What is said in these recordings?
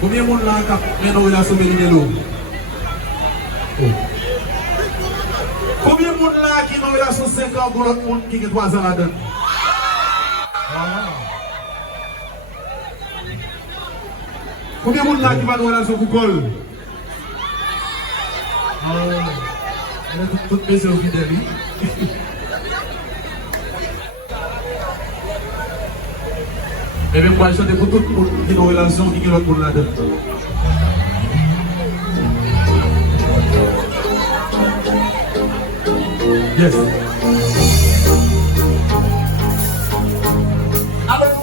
Combien de monde là qui a une relation Méli-Mélo? Combien de monde là qui a une relation 5 ans pour l'autre monde qui a 3 ans là-dedans? Combien de monde là qui va dans une relation pour Col? Toutes mes yeux fidèles. Mais même moi, je chante pour tout le monde qui a une relation qui a l'autre monde là-dedans. Yes. Alors,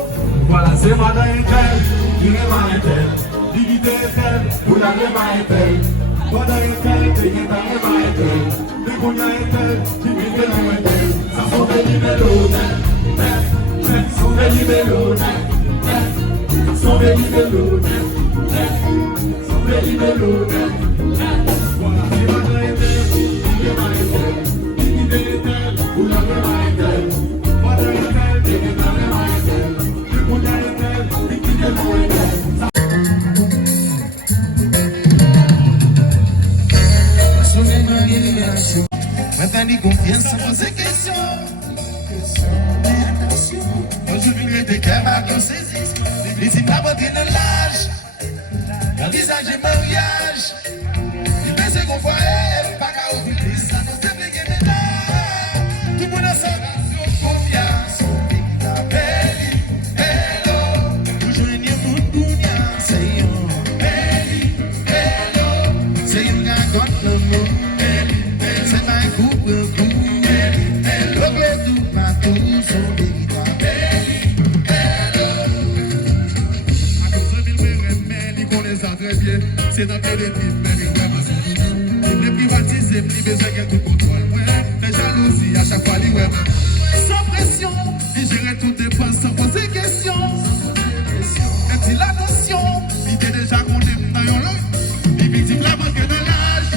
voilà, c'est madame Intel, qui est ma Intel, dignité Intel, vous l'avez ma Intel. Madame Intel, qui est ma Intel, Débouya Intel, dignité ma Intel. Ça sont des libellos, sont des libellos, sont des libellos, sont des libellos. Voilà, c'est madame Intel, qui est ma Intel. Maintenant, confiance sans poser question. Mais attention, aujourd'hui, les déclare à qu'on saisisse. Les images de l'âge, le visage et mariage. Il pense qu'on voit, pas qu'à ouvrir ça, nous c'est plus que maintenant. Tout le monde a sa confiance. Belly, hello. Toujours une monde confiance. C'est un belly, hello. C'est un gars contre le monde. C'est ma coupe, hello. Le tout partout, son véritable belly, hello. C'est dans quel équipe, mais il est privatisé, il besoin de tout contrôle. Les jalousies, à chaque fois, il est sans pression, il gère tout dépense sans poser question. Et il a notion, il est déjà condamné dans yon lot. Il victime la banque dans l'âge,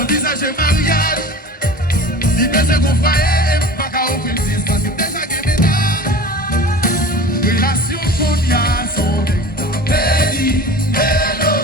envisager mariage. Il besoin qu'on fasse, pas qu'à offrir 10 parce qu'il déjà gagné d'âge. Relation qu'on y a, son belly, hello.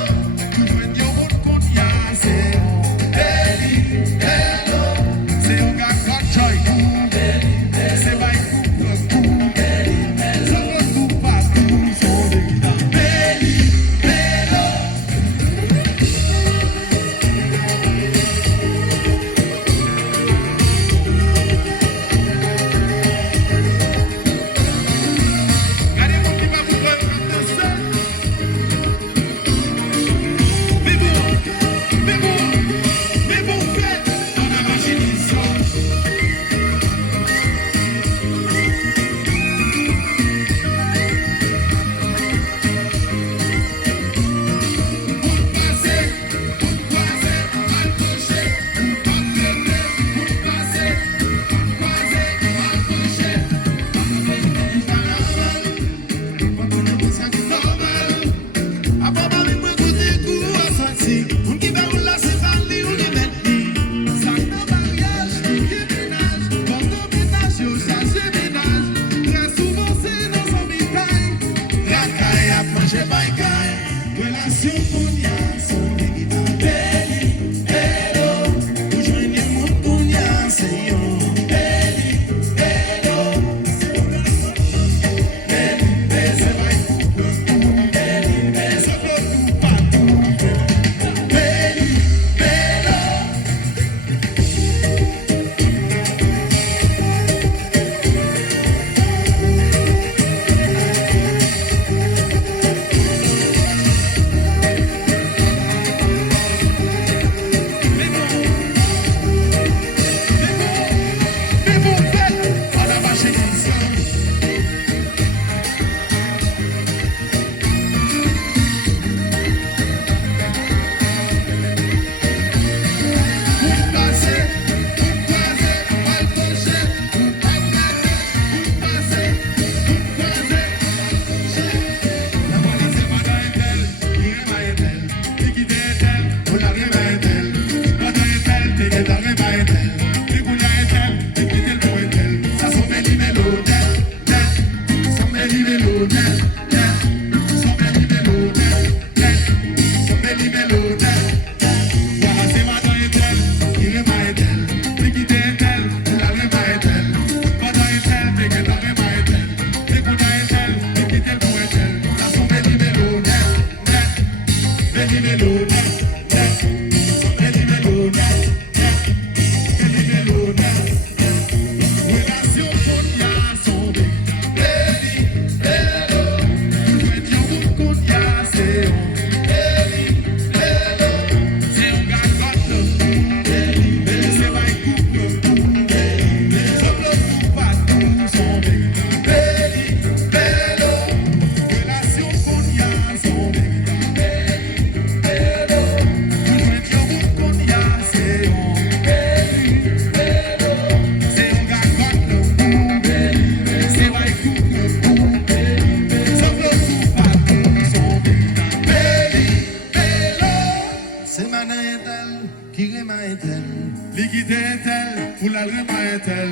un tel.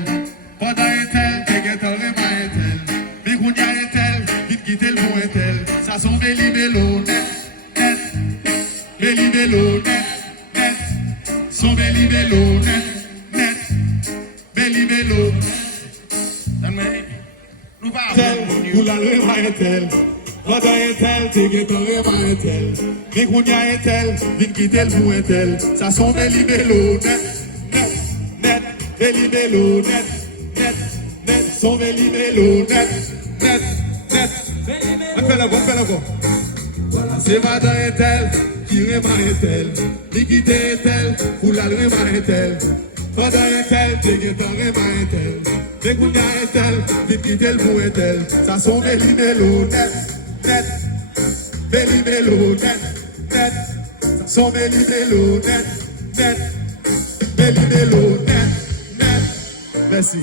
Pendant un tel, t'es guettant remas un tel. Mais qu'on y a un tel, vite quitter le bon un tel. Ça son béli-bélo, net, net. Béli-bélo, net, net. Son béli-bélo, net, net. Béli-bélo. Nous parlons. Pour la remas un tel. Pendant un tel, t'es guettant remas un tel. Mais qu'on y a un tel, vite quitter le bon un tel. Ça son béli-bélo, net, net, net. Béli-bélo, net, net, net. Son béli-bélo, net, net, net. On fait le go. C'est madame un tel qui remet un tel. Qui quitte un tel, pour la remet un tel. Pendant un tel, t'es guettant remet un tel. Dès qu'on y a un tel, vite quitter le bon un tel. Ça son béli-bélo, net, net. Béli-bélo, net, net. Ça son béli-bélo, net, net. Béli-bélo, net, net. Merci.